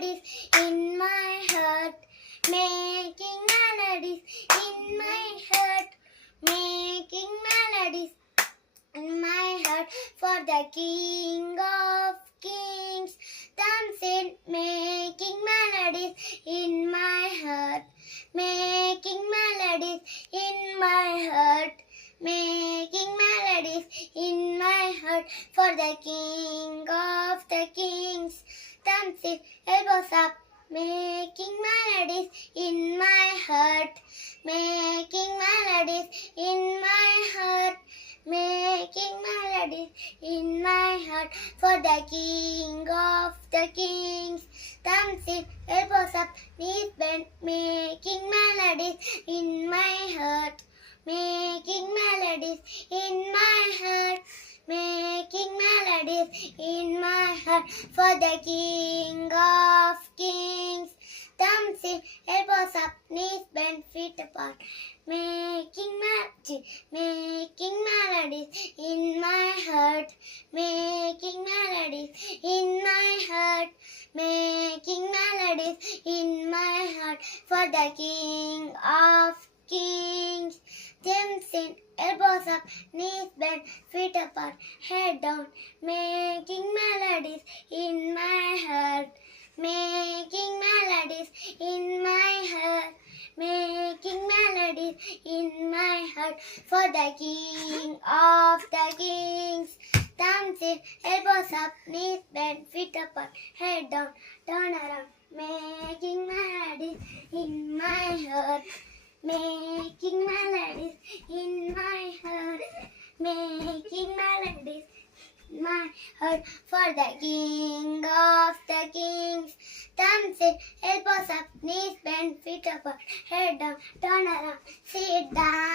melodies in my heart, making melodies in my heart, making melodies in my heart for the King of Kings. Dancing, making melodies in my heart, making melodies in my heart, making melodies in my heart for the King of the Kings. Dancing, elbows up, making melodies in my heart, making melodies in my heart, making melodies in my heart for the King of the Kings. Dancing, elbows up, knees bent, making melodies in my heart, making melodies in my heart, making melodies in my heart for the King of Kings. Dancing, elbows up, knees bent, feet apart, making melodies in my heart, making melodies in my heart, making melodies in my heart for the King of Kings. Dancing, elbows up, knees bent, feet apart, head down, making melodies in my heart, making melodies in my heart, making melodies in my heart for the King of the Kings. Dancing, elbows up, knees bent, feet apart, head down, turn around, making melodies in my heart, making melodies in my heart, making melodies in my heart for the King of the Kings. Dancing, elbows up, knees bent, feet apart, head down, turn around, sit down.